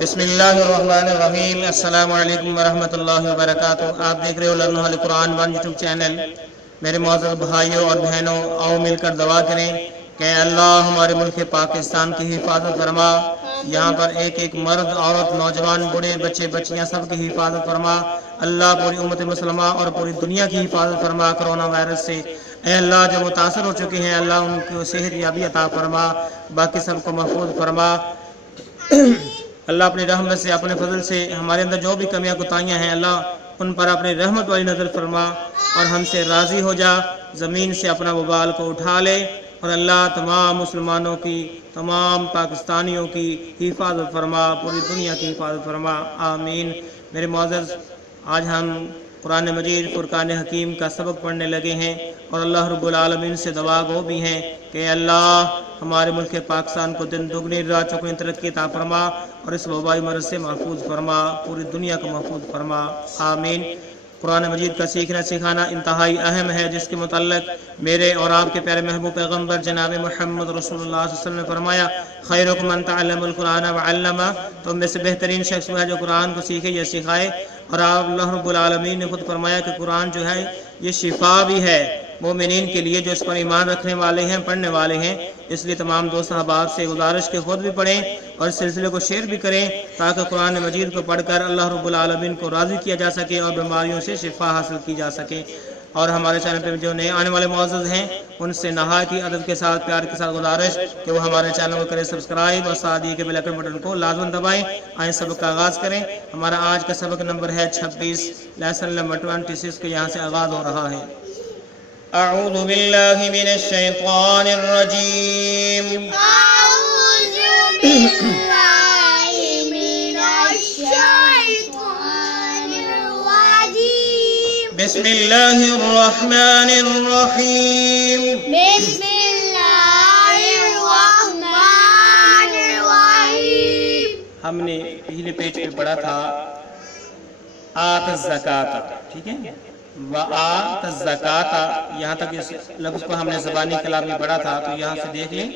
بسم اللہ الرحمن الرحیم۔ السلام علیکم ورحمۃ اللہ وبرکاتہ۔ آپ دیکھ رہے ہو لرن ہال قرآن ون یوٹیوب چینل۔ میرے معزز بھائیوں اور بہنوں، آؤ مل کر دعا کریں کہ اللہ ہمارے ملک پاکستان کی حفاظت فرما۔ یہاں پر ایک ایک مرد، عورت، نوجوان، بوڑھے، بچے، بچیاں سب کی حفاظت فرما۔ اللہ پوری امت مسلمہ اور پوری دنیا کی حفاظت فرما کرونا وائرس سے۔ اے اللہ جو متاثر ہو چکے ہیں، اللہ ان کو صحت یابی عطا فرما، باقی سب کو محفوظ فرما۔ اللہ اپنی رحمت سے، اپنے فضل سے ہمارے اندر جو بھی کمیاں کوتاہیاں ہیں، اللہ ان پر اپنی رحمت والی نظر فرما اور ہم سے راضی ہو جا۔ زمین سے اپنا وبال کو اٹھا لے اور اللہ تمام مسلمانوں کی، تمام پاکستانیوں کی حفاظت فرما، پوری دنیا کی حفاظت فرما، آمین۔ میرے معزز، آج ہم قرآن مجید فرقان حکیم کا سبق پڑھنے لگے ہیں اور اللہ رب العالمین سے دعا گو بھی ہیں کہ اللہ ہمارے ملک پاکستان کو دن دگنی رات چوگنی ترقی عطا فرما اور اس وبائی مرض سے محفوظ فرما، پوری دنیا کو محفوظ فرما، آمین۔ قرآن مجید کا سیکھنا سکھانا انتہائی اہم ہے، جس کے متعلق میرے اور آپ کے پیارے محبوب پیغمبر جناب محمد رسول اللہ صلی اللہ علیہ وسلم نے فرمایا، خیرکم من تعلم القرآن وعلمہ، تم میں سے بہترین شخص وہ ہے جو قرآن کو سیکھے یا سکھائے۔ اور آپ اللہ رب العالمین نے خود فرمایا کہ قرآن جو ہے یہ شفا بھی ہے مومنین کے لیے جو اس پر ایمان رکھنے والے ہیں، پڑھنے والے ہیں۔ اس لیے تمام دوست احباب سے گزارش کہ خود بھی پڑھیں اور اس سلسلے کو شیئر بھی کریں تاکہ قرآن مجید کو پڑھ کر اللہ رب العالمین کو راضی کیا جا سکے اور بیماریوں سے شفا حاصل کی جا سکے۔ اور ہمارے چینل پہ جو نئے آنے والے معزز ہیں، ان سے نہایت ہی ادب کے ساتھ، پیار کے ساتھ گزارش کہ وہ ہمارے چینل کو کریں سبسکرائب اور ساتھ ہی کے بیل آئیکن بٹن کو لازم دبائیں۔ آئیں سبق کا آغاز کریں۔ ہمارا آج کا سبق نمبر ہے 26، لیسن نمبر 26 کے یہاں سے آغاز ہو رہا ہے۔ اعوذ باللہ من الشیطان الرجیم، أعوذ بالله من الشيطان الرجيم. بسم اللہ الرحمن الرحیم۔ بسم الله الرحمن الرحيم. ہم نے پہلے پیج پہ پڑھا تھا آت الزکاۃ، ٹھیک ہے، وآت الزکاۃ، یہاں تک اس لفظ کو ہم نے زبانی کلام میں پڑھا تھا، تو یہاں سے دیکھ لیں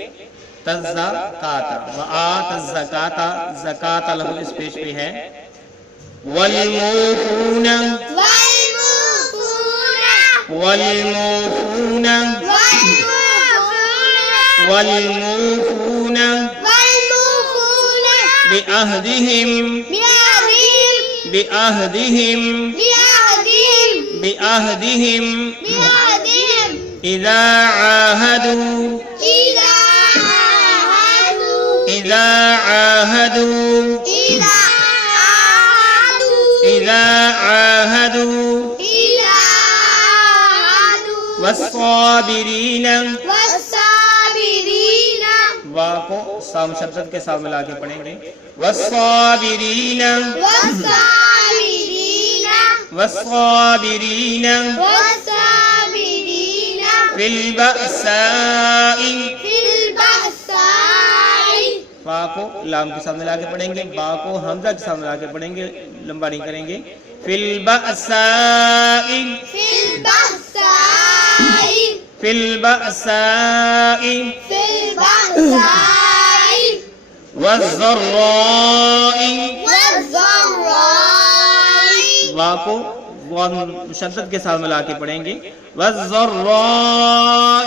تزکاۃ، وآت الزکاۃ، زکاۃ لفظ اس پیج پہ ہے۔ والموفون والموفون والموفون بعهدهم إذا عاهدوا والصابرین، وا کو سام شدت کے ساتھ ملا کے پڑھیں گے، والصابرین فی البأساء، فا کو لام کے ساتھ ملا کے پڑھیں گے، با کو حمزہ کے ساتھ ملا کے پڑھیں گے، لمبا نہیں کریں گے، فی البأساء والضراء، وا کو مشدد کے ساتھ ملا کے پڑھیں گے، والضراء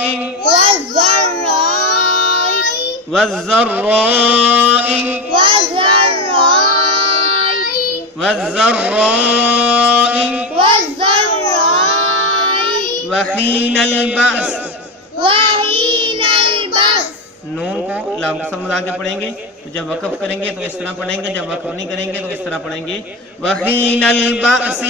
وحین البأس، نون کو لام کے ساتھ ملا کے پڑھیں گے، جب وقف کریں گے تو اس طرح پڑھیں گے، جب وقف نہیں کریں گے تو اس طرح پڑھیں گے، وحین البأس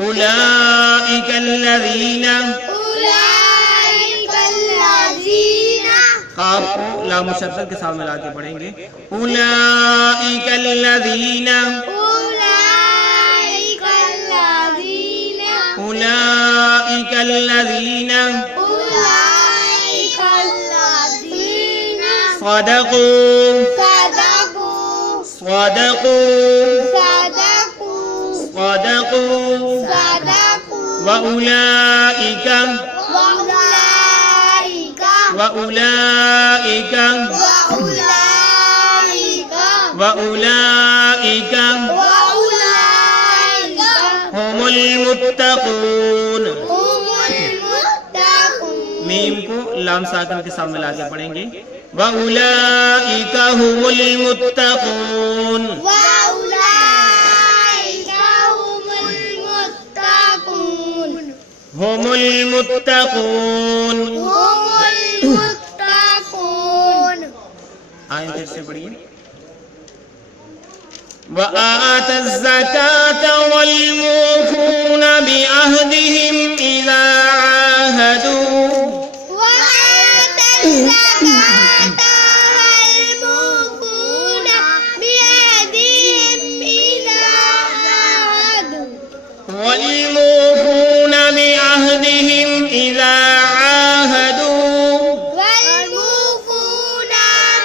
اولئک الذین، قاف کو لام مشدد کے ساتھ ملا کے پڑھیں گے، اولئک الذین صدقوا وأولئك وَأُولَئِكَ وأولئك هُمُ الْمُتَّقُونَ. هم المتقون. میم کو لام ساکن کے سامنے لا کے پڑھیں گے. وَأُولَئِكَ هُمُ الْمُتَّقُونَ. وأولئك هم المتقون. هُمُ الْمُتَّقُونَ. هم المتقون. آئیں پھر سے پڑھیے. وَآتَى الزَّكَاةَ وَالْمُوفُونَ بِعَهْدِهِمْ إِذَا عَاهَدُوا. وآتى الزكاة والموفون بعهدهم إذا عاهدوا. وَالْمُوفُونَ بِعَهْدِهِمْ إِذَا عَاهَدُوا. والموفون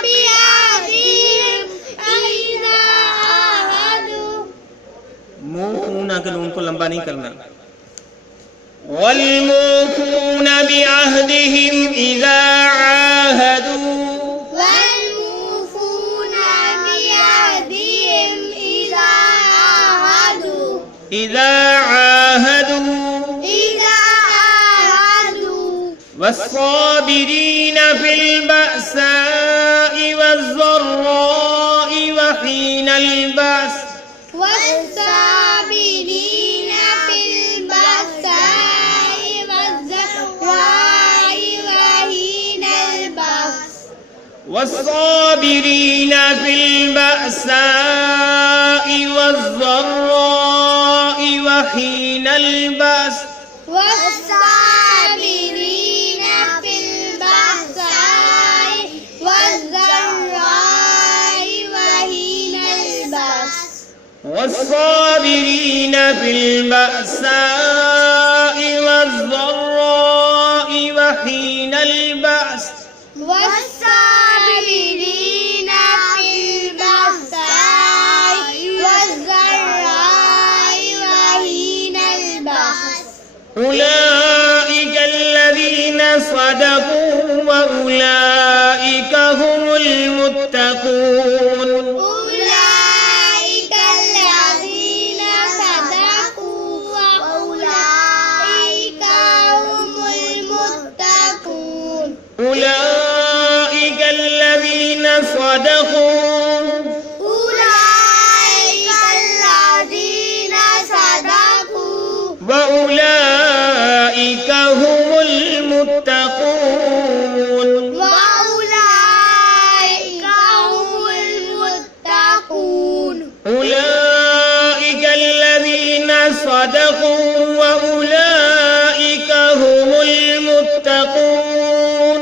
بعهدهم إذا عاهدوا. موفونا کے نون کو لمبا نہیں کرنا. وَالْمُوفُونَ بِعَهْدِهِمْ إِذَا عَاهَدُوا. والموفون بعهدهم إذا عاهدوا. إِذَا عَاهَدُوا. إذا عاهدوا. وَالصَّابِرِينَ فِي الْبَأْسَاءِ وَالضَّرَّاءِ وَحِينَ الْبَأْسِ. والصابرين في البأساء والضراء وحين البأس. والصابرين في البأساء والضراء وحين البأس. والصابرين في البأساء والضراء وحين البأس. والصابرين في البأساء والضراء وحين البأس. والصابرين في البأساء والضراء وحين البأس. أولئك الذين صدقوا وأولئك هم المتقون. أولئك الذين صدقوا وأولئك هم المتقون. أولئك الذين صدقوا أولئك الذين صدقوا وأولئك هم المتقون. وأولئك هم المتقون. أولئك الذين صدقوا وأولئك هم المتقون.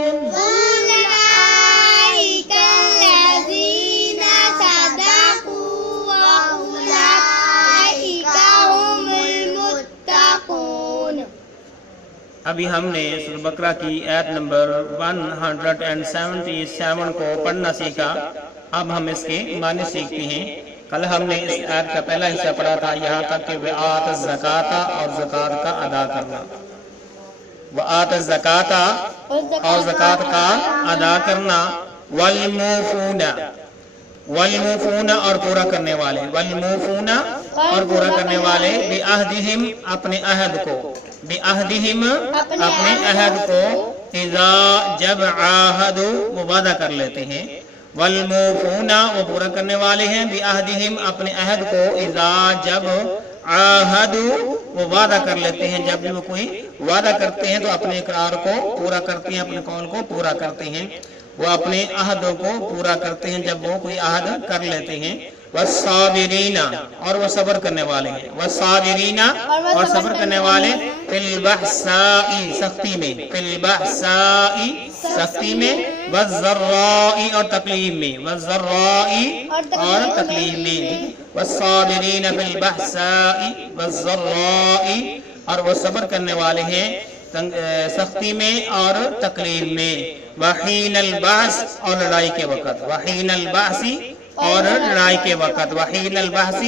أولئك الذين صدقوا وأولئك هم المتقون. ابھی ہم نے سورہ بقرہ کی آیت نمبر 177 کو پڑھنا سیکھا. اب ہم اس کے معنی سیکھتے ہیں. کل ہم نے اس آیت کا پہلا حصہ پڑھا تھا یہاں تک کہ وآت الزکاۃ اور زکات کا ادا کرنا. وآت الزکاۃ اور زکات کا ادا کرنا. والموفون اور پورا کرنے والے. والموفون اور پورا کرنے والے بعہدہم اپنے عہد کو. بعہدہم اپنے عہد کو. اذا جب عاہدوا وہ وعدہ کر لیتے ہیں. والموفون وہ پورا کرنے والے ہیں بعہدہم اپنے عہد کو. اذا جب عاہدوا وہ وعدہ کر لیتے ہیں. جب وہ کوئی وعدہ کرتے ہیں تو اپنے اقرار کو پورا کرتے ہیں, اپنے قول کو پورا کرتے ہیں. وہ اپنے عہدوں کو پورا کرتے ہیں جب وہ کوئی عہد کر لیتے ہیں. والصابرین اور وہ صبر کرنے والے ہیں. والصابرین اور صبر کرنے والے فی البأساء سختی میں. فی البأساء سختی میں. والضراء اور تکلیف میں. والضراء اور تکلیف میں. والصابرین فی البأساء والضراء اور وہ صبر کرنے والے ہیں سختی میں اور تکلیف میں. وحین البعث اور لڑائی کے وقت. وحین البعث اور لڑائی کے وقت. وحین البعث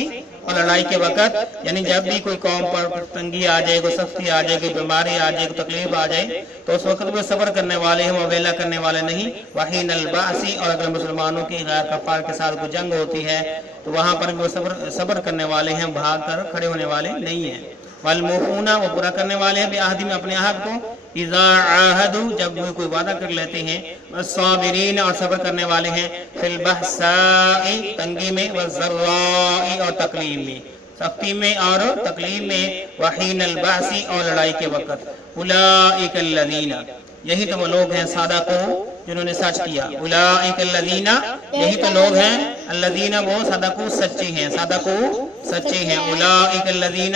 اور لڑائی کے وقت، یعنی جب بھی کوئی قوم پر تنگی آ جائے، کوئی سختی آ جائے، کوئی بیماری آ جائے، کوئی تکلیف آ جائے، تو اس وقت وہ صبر کرنے والے ہیں، وہ ویلا کرنے والے نہیں۔ وحین البعث، اور اگر مسلمانوں کی غیر کفار کے ساتھ کوئی جنگ ہوتی ہے تو وہاں پر وہ صبر کرنے والے ہیں، بھاگ کر کھڑے ہونے والے نہیں ہیں۔ والموفون، وہ پورا کرنے والے ہیں، بعہدہم، اپنے عہد کو، اذا عاہدوا، جب وہ کوئی وعدہ کر لیتے ہیں، والصابرین، اور صبر کرنے والے ہیں، فی البأساء، تنگی میں، والضراء، اور تکلیف میں، سختی میں اور تکلیف میں، وحین البعث، اور لڑائی کے وقت۔ اولئک الذین، یہی تو وہ لوگ ہیں، صدقوا، جنہوں نے سچ کیا۔ اولئک الذین، یہی تو لوگ ہیں، الذین، وہ، صدقوا، سچے ہیں، صدقوا، سچے ہیں۔ اولئک الذین،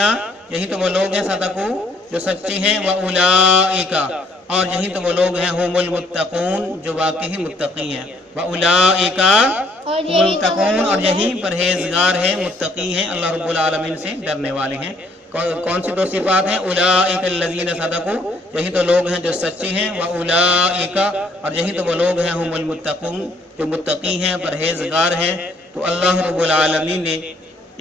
یہی تو وہ لوگ ہیں، صدقوا، جو سچے ہیں، واولئک، اور یہی تو وہ لوگ ہیں، هم المتقون، جو واقعی متقی ہیں۔ واولئک هم المتقون، اور یہی پرہیزگار ہیں، متقی ہیں، اللہ رب العالمین سے ڈرنے والے ہیں۔ کون سی دو صفات ہیں؟ اولئک الذین صدقوا، یہی تو لوگ ہیں جو سچے ہیں، واولئک، اور یہی تو وہ لوگ ہیں، هم المتقون، جو متقی ہیں، پرہیزگار ہیں۔ تو اللہ رب العالمین نے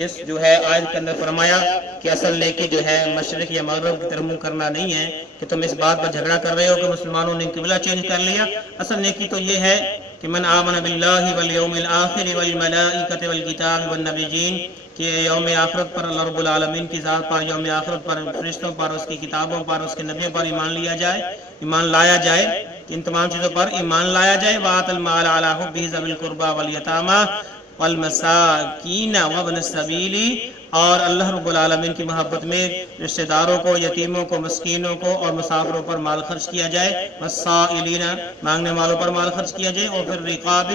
اس جو ہے آیت کے اندر فرمایا کہ اصل نیکی جو ہے مشرق یا مغرب کی طرف منہ کرنا نہیں ہے کہ تم اس بات پر جھگڑا کر رہے ہو کہ مسلمانوں نے قبلہ چینج کر لیا۔ اصل نیکی تو یہ ہے کہ من آمن باللہ والیوم الآخر والملائکۃ والکتاب والنبیین، کہ یوم آخرت پر، اللہ رب العالمین کی ذات پر، یوم آخرت پر، فرشتوں پر، اس کی کتابوں پر، اس کے نبیوں پر ایمان لیا جائے، ایمان لایا جائے، ان تمام چیزوں پر ایمان لایا جائے۔ وآت المال علی حبہ ذوی القربى والیتامى والمساکین وابن السبیل، اور اللہ رب العالمین کی محبت میں رشتہ داروں کو، یتیموں کو، مسکینوں کو اور مسافروں پر مال خرچ کیا جائے۔ والسائلین، مانگنے والوں پر مال خرچ کیا جائے۔ اور پھر رقاب،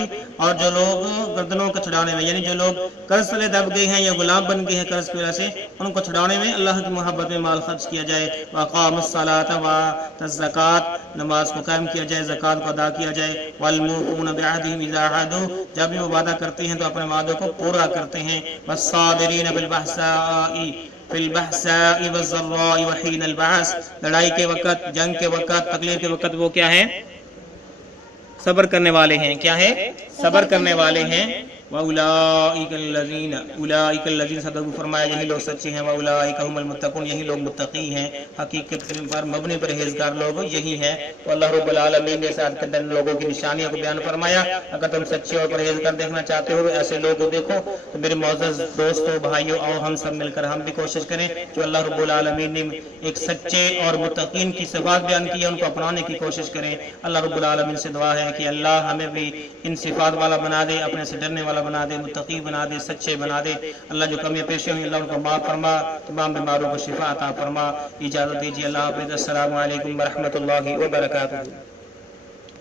اور جو لوگ گردنوں کو چھڑانے میں، یعنی جو لوگ قرض تلے دب گئے ہیں یا غلام بن گئے ہیں قرض کی وجہ سے، ان کو چھڑانے میں اللہ کی محبت میں مال خرچ کیا جائے۔ واقام الصلاۃ وآتى الزکوٰۃ، نماز کو قائم کیا جائے، زکوٰۃ کو ادا کیا جائے۔ والموفون بعہدہم اذا عاہدوا، جب بھی وہ وعدہ کرتے ہیں تو اپنے وعدوں کو پورا کرتے ہیں۔ والصابرین فی البأساء والضراء وحین البعث، لڑائی کے وقت، جنگ کے وقت، تکلیف کے وقت وہ کیا ہے؟ صبر کرنے والے ہیں۔ کیا ہے؟ صبر کرنے والے ہیں۔ وَأُولَٰئِكَ الَّذِينَ صدقوا، فرمایا یہی لوگ سچے ہیں۔ وَأُولَٰئِكَ هُمُ الْمُتَّقُونَ، یہی لوگ متقی ہیں، حقیقت پر مبنی پرہیزگار لوگ یہی ہیں۔ تو اللہ رب العالمین نے اس آیت کے اندر لوگوں کی نشانیوں کو بیان فرمایا۔ اگر تم سچے اور پرہیزگار دیکھنا چاہتے ہو ایسے لوگ کو دیکھو، تو میرے معزز دوستوں، بھائیوں، آؤ ہم سب مل کر ہم بھی کوشش کریں جو اللہ رب العالمین نے ایک سچے اور متقین کی صفات بیان کی ہے ان کو اپنانے کی کوشش کریں۔ اللہ رب العالمین سے دعا ہے کہ اللہ ہمیں بھی ان صفات والا بنا دے، اپنے سے ڈرنے والا بنا دے، متقی بنا دے، سچے بنا دے۔ اللہ جو کمیاں پیشے ہوئی اللہ ان کو معاف فرما، تمام بیماروں کو شفا عطا فرما۔ اجازت دیجیے، اللہ حافظ، السلام علیکم ورحمۃ اللہ وبرکاتہ۔